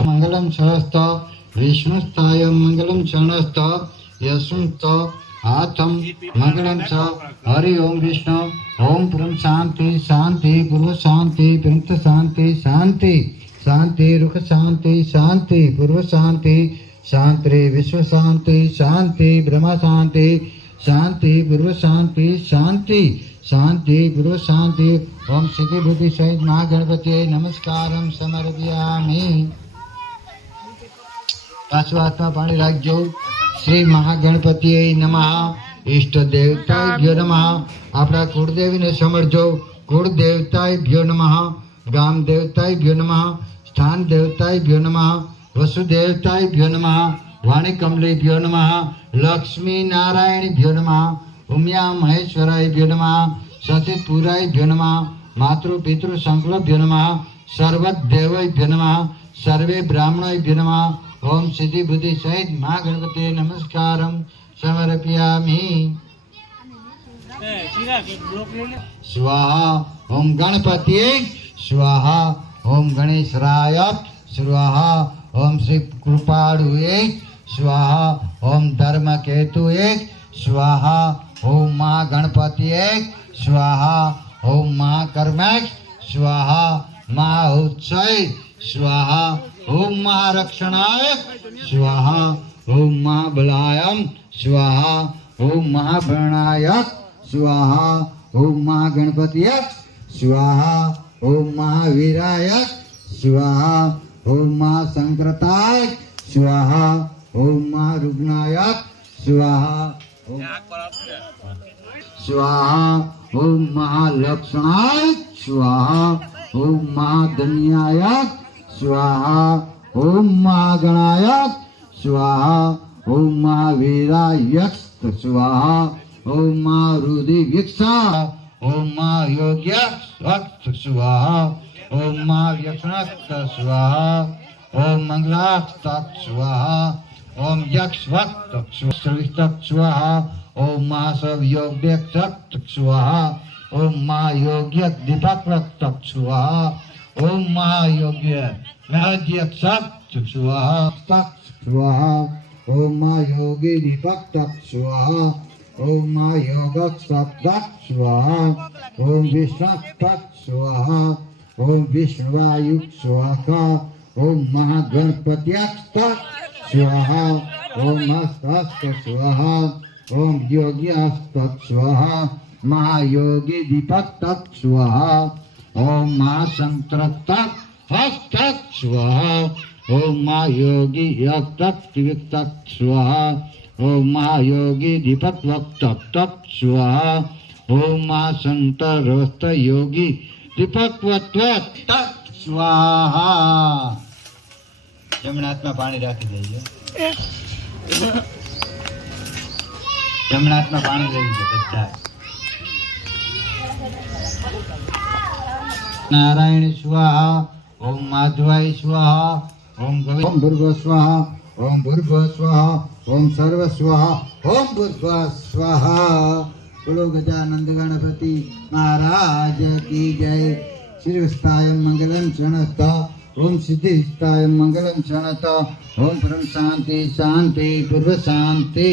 मंगलम सहस्त विष्णुस्ताय मंगलम क्षणस्त यशुस्त आथम मंगलम स हरि ओम विष्णु ओम परम शांति शांति पूर्व शांति पंत शांति शांति शांति रुख शांति शांति पूर्व शांति शांति विश्व शांति शांति ब्रह्म शांति शांति पूर्व शांति शांति शांति पूर्व शांति ओम सिद्धि बुद्धि सहित महागणपति नमस्कारम समर्पयामि પાછું હાથમાં પાણી રાખજો શ્રી મહાગણપતિએ નમઃ ઈષ્ટ દેવતાભ્યો નમઃ આપણા કુળદેવીને સમળજો કુળદેવતાભ્યો નમઃ ગામ દેવતાય ભ્યો નમઃ સ્થાન દેવતાય ભ્યો નમઃ વસુદેવતાય ભ્યો નમઃ વાણી કમલી ભ્યો નમઃ લક્ષ્મી નારાયણ ભ્યો નમઃ ઉમિયા મહેશ્વરાય ભ્યો નમઃ સતીપુરાય ભ્યો નમઃ માતૃ પિતૃ સંકલ્પ ભ્યો નમઃ સર્વત ભ્યો નમઃ સર્વે બ્રાહ્મણોય ભ્યો નમઃ ઓમ સિદ્ધિ બુદ્ધિ સહિત મા ગણપતિ નમસ્કારમ સમર્પયામી સ્વાહા ઓમ ગણપતિ स्वाहा ओम गणेशराय स्वाहा ओम श्री कृपाणु एक स्वाहा ओम धर्म केतु एक स्वाहा ओम माँ गणपति एक स्वाहा ओम माँ कर्मेश स्वाहा माँ उत्सय स्वाहा ओम माँ स्वाहा ओम माँ बलायम स्वाहा ओम महाप्रणायक स्वाहा ओम महागणपति स्वाहा ओम महावीराय स्वाहा ओम महासंक्रताय स्वाहा ओम महारुग्णाय स्वाहा स्वाहा ओम महालक्षणाय स्वाहा ओम महाधन्याय स्वाहा ओम महागणाय स्वाहा ओम महावीराय स्वाहा ओम महारुदिवीक्षा ओम महायोग्य स्वाहा ओम महाव्यक्षणस्त स्वाहा ओम मंगलास्तक स्वाहा ओम यक्ष वक्त स्वाहा ओम महासव योग्य स्वाहा ओम महायोग्य दीपक वक्त स्वाहा ओम महायोग्य महद्य स्वाहा स्वाहा ओम महायोगी दीपक स्वाहा ओम महायोग स्वाहा ओम विष्णु ओम विष्णुवायु स्वाहा ओम महागणपति स्वाहा ओम हस्त स्वाहा ओम योगी हस्त स्वाहा महायोगी दीपक तत् स्वाहा ओम तत् हस्त स्वाहा ओम महायोगी योग तत् स्वाहा ओम महायोगी दीपक वक्त तत् स्वाहा ओम महाशंकर हस्त योगी दीपक तत् स्वाहा જમણા હાથમાં પાણી રાખી દેજો જમણા હાથમાં પાણી લઈ લીધું બધા નારાયણ સ્વાહા ઓમ માધવાય સ્વાહા ઓમ ગવિ ઓમ ભૂર્ભ સ્વાહા ओम भूर्भ स्वाहा, ओम सर्व स्वाहा, ओम भूर्भ स्वाहा। बोलो गजानंद गणपति महाराज की जय। श्रीवस्ताय मंगलम शरणत ओम सिद्धिस्ताय मंगलम शरणत ओम परम शांति शांति, पूर्व शांति।